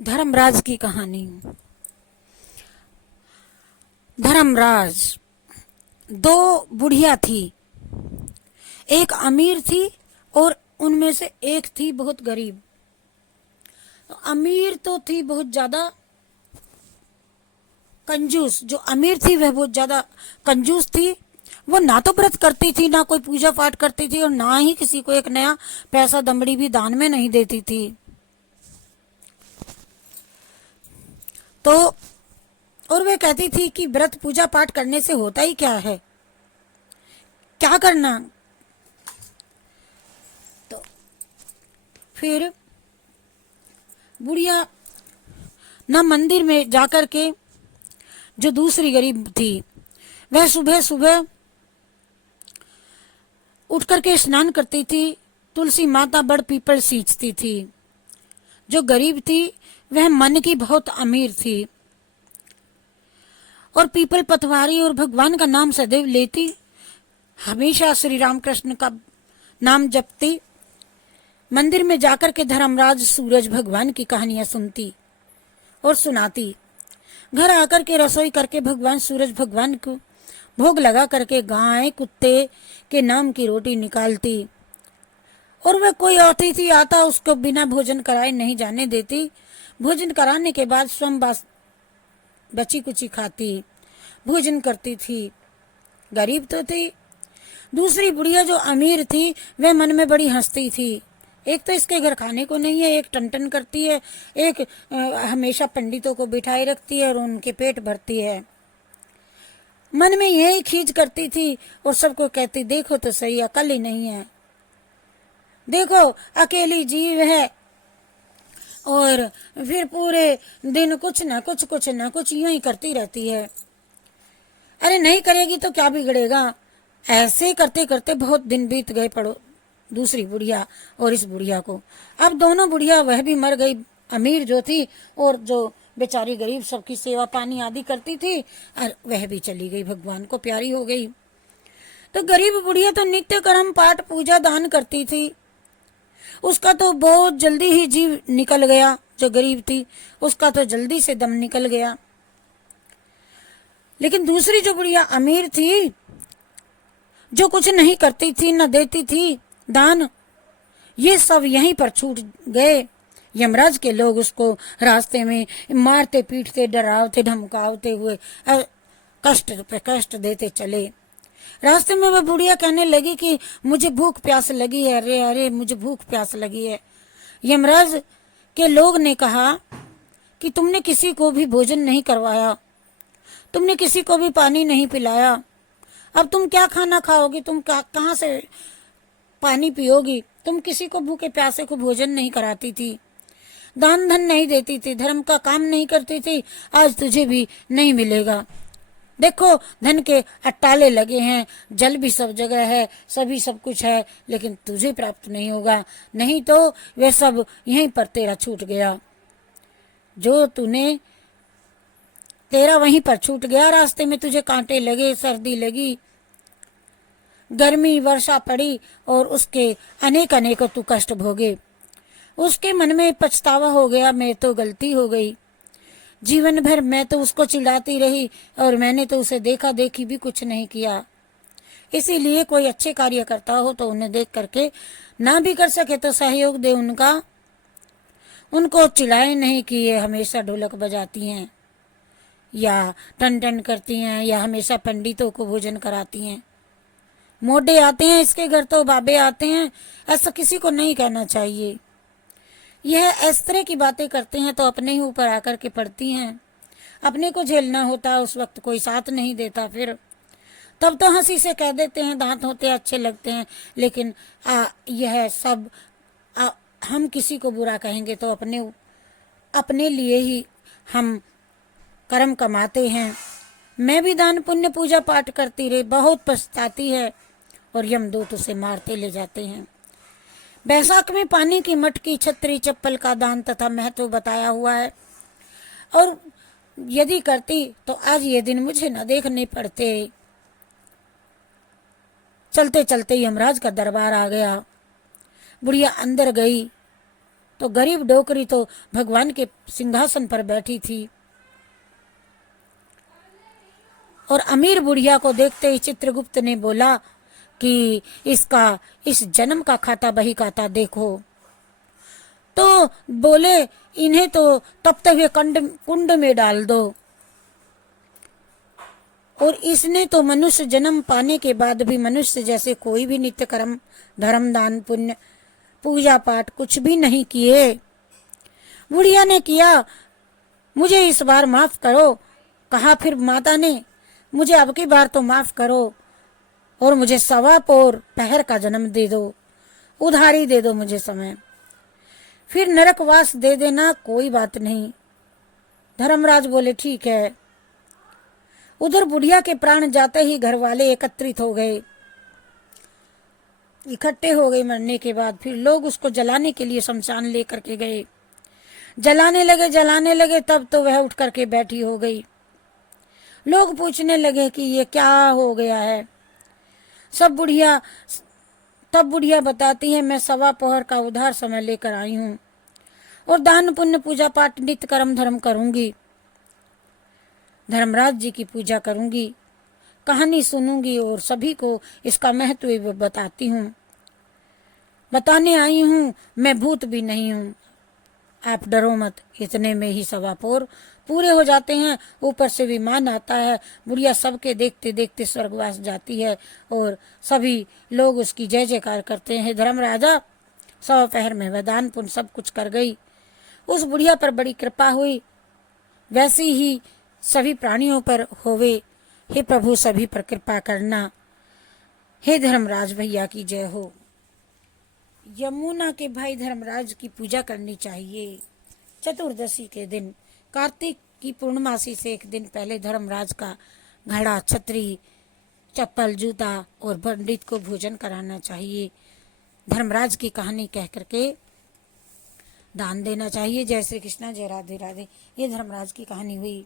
धर्मराज की कहानी। धर्मराज दो बुढ़िया थी, एक अमीर थी और उनमें से एक थी बहुत गरीब। अमीर तो थी बहुत ज्यादा कंजूस, जो अमीर थी वह बहुत ज्यादा कंजूस थी। वो ना तो व्रत करती थी, ना कोई पूजा पाठ करती थी और ना ही किसी को एक नया पैसा दमड़ी भी दान में नहीं देती थी। तो और वे कहती थी कि व्रत पूजा पाठ करने से होता ही क्या है, क्या करना। तो फिर बुढ़िया न मंदिर में जाकर के, जो दूसरी गरीब थी वह सुबह सुबह उठ करके स्नान करती थी, तुलसी माता बड़ पीपल सींचती थी। जो गरीब थी वह मन की बहुत अमीर थी और पीपल पतवारी और भगवान का नाम सदैव लेती, हमेशा श्री राम कृष्ण का नाम जपती। मंदिर में जाकर के धर्मराज सूरज भगवान की कहानियां सुनती और सुनाती। घर आकर के रसोई करके भगवान सूरज भगवान को भोग लगा करके गाय कुत्ते के नाम की रोटी निकालती और वह कोई अतिथि आता उसको बिना भोजन कराए नहीं जाने देती। भोजन कराने के बाद स्वयं बची कुची खाती, भोजन करती थी। गरीब तो थी। दूसरी बुढ़िया जो अमीर थी वह मन में बड़ी हंसती थी। एक तो इसके घर खाने को नहीं है, एक टन करती है, एक हमेशा पंडितों को बिठाए रखती है और उनके पेट भरती है। मन में यही खींच करती थी और सबको कहती, देखो तो सही, अकल ही नहीं है, देखो अकेली जीव है और फिर पूरे दिन कुछ न कुछ यूं ही करती रहती है। अरे नहीं करेगी तो क्या बिगड़ेगा। ऐसे करते करते बहुत दिन बीत गए पड़ो दूसरी बुढ़िया और इस बुढ़िया को। अब दोनों बुढ़िया, वह भी मर गई, अमीर जो थी और जो बेचारी गरीब सबकी सेवा पानी आदि करती थी, और वह भी चली गई, भगवान को प्यारी हो गई। तो गरीब बुढ़िया तो नित्य कर्म पाठ पूजा दान करती थी, उसका तो बहुत जल्दी ही जीव निकल गया। जो गरीब थी उसका तो जल्दी से दम निकल गया। लेकिन दूसरी जो बुढ़िया अमीर थी, जो कुछ नहीं करती थी, न देती थी दान, ये सब यहीं पर छूट गए। यमराज के लोग उसको रास्ते में मारते पीटते डरावते धमकावते हुए कष्ट पे कष्ट देते चले। रास्ते में वह बुढ़िया कहने लगी कि मुझे भूख प्यास लगी है, अरे अरे मुझे भूख प्यास लगी है। यमराज के लोग ने कहा कि तुमने किसी को भी भोजन नहीं करवाया, तुमने किसी को भी पानी नहीं पिलाया, अब तुम क्या खाना खाओगी, तुम कहाँ से पानी पियोगी। तुम किसी को भूखे प्यासे को भोजन नहीं कराती थी, दान धन नहीं देती थी, धर्म का काम नहीं करती थी, आज तुझे भी नहीं मिलेगा। देखो धन के अट्टाले लगे हैं, जल भी सब जगह है, सभी सब कुछ है, लेकिन तुझे प्राप्त नहीं होगा, नहीं तो वह सब यहीं पर तेरा छूट गया। जो तूने तेरा वहीं पर छूट गया, रास्ते में तुझे कांटे लगे, सर्दी लगी, गर्मी वर्षा पड़ी और उसके अनेक अनेक तू कष्ट भोगे। उसके मन में पछतावा हो गया, मैं तो गलती हो गई, जीवन भर मैं तो उसको चिढ़ाती रही और मैंने तो उसे देखा देखी भी कुछ नहीं किया। इसीलिए कोई अच्छे कार्य करता हो तो उन्हें देख करके, ना भी कर सके तो सहयोग दे उनका, उनको चिढ़ाए नहीं कि ये हमेशा ढोलक बजाती हैं या टन टन करती हैं या हमेशा पंडितों को भोजन कराती हैं। मोटे आते हैं इसके घर तो बाबे आते हैं, ऐसा किसी को नहीं कहना चाहिए। यह इस तरह की बातें करते हैं तो अपने ही ऊपर आकर के पड़ती हैं। अपने को झेलना होता है, उस वक्त कोई साथ नहीं देता, फिर तब तो हंसी से कह देते हैं, दांत होते अच्छे लगते हैं। लेकिन यह सब हम किसी को बुरा कहेंगे तो अपने लिए ही हम कर्म कमाते हैं। मैं भी दान पुण्य पूजा पाठ करती रही, बहुत पछताती है और यमदूत उसे मारते ले जाते हैं। बैसाख में पानी की मटकी, छतरी, चप्पल का दान तथा महत्व बताया हुआ है, और यदि करती तो आज ये दिन मुझे न देखने पड़ते। चलते चलते यमराज का दरबार आ गया। बुढ़िया अंदर गई तो गरीब डोकरी तो भगवान के सिंहासन पर बैठी थी। और अमीर बुढ़िया को देखते ही चित्रगुप्त ने बोला कि इस जन्म का खाता बही खाता देखो। तो बोले इन्हें तो तपते हुए कुंड में डाल दो। और इसने तो मनुष्य जन्म पाने के बाद भी मनुष्य जैसे कोई भी नित्य कर्म, धर्म, दान, पुण्य, पूजा पाठ कुछ भी नहीं किए। बुढ़िया ने किया, मुझे इस बार माफ करो। कहा फिर माता ने, मुझे अब की बार तो माफ करो और मुझे 1.25 पहर का जन्म दे दो, उधारी दे दो मुझे समय, फिर नरकवास दे देना, कोई बात नहीं। धर्मराज बोले ठीक है। उधर बुढ़िया के प्राण जाते ही घर वाले एकत्रित हो गए, इकट्ठे हो गए। मरने के बाद फिर लोग उसको जलाने के लिए शमशान लेकर के गए। जलाने लगे तब तो वह उठ करके बैठी हो गई। लोग पूछने लगे कि ये क्या हो गया है। तब बुढ़िया बताती है, मैं 1.25 पहर का उधार समय लेकर आई हूँ और दान पुण्य पूजा पाठ नित्य कर्म धर्म करूंगी, धर्मराज जी की पूजा करूंगी, कहानी सुनूंगी और सभी को इसका महत्व बताती हूँ। बताने आई हूँ, मैं भूत भी नहीं हूँ, आप डरो मत। इतने में ही 1.25 पहर पूरे हो जाते हैं। ऊपर से विमान आता है। बुढ़िया सबके देखते देखते स्वर्गवास जाती है और सभी लोग उसकी जय जयकार करते हैं। धर्मराजा 1.25 पहर में वह दान पुण्य सब कुछ कर गई। उस बुढ़िया पर बड़ी कृपा हुई। वैसी ही सभी प्राणियों पर होवे। हे प्रभु सभी पर कृपा करना। हे धर्मराज भैया की जय हो। यमुना के भाई धर्मराज की पूजा करनी चाहिए। चतुर्दशी के दिन, कार्तिक की पूर्णमासी से एक दिन पहले धर्मराज का घड़ा, छतरी, चप्पल, जूता और पंडित को भोजन कराना चाहिए। धर्मराज की कहानी कह करके दान देना चाहिए। जय श्री कृष्णा, जय राधे राधे। ये धर्मराज की कहानी हुई।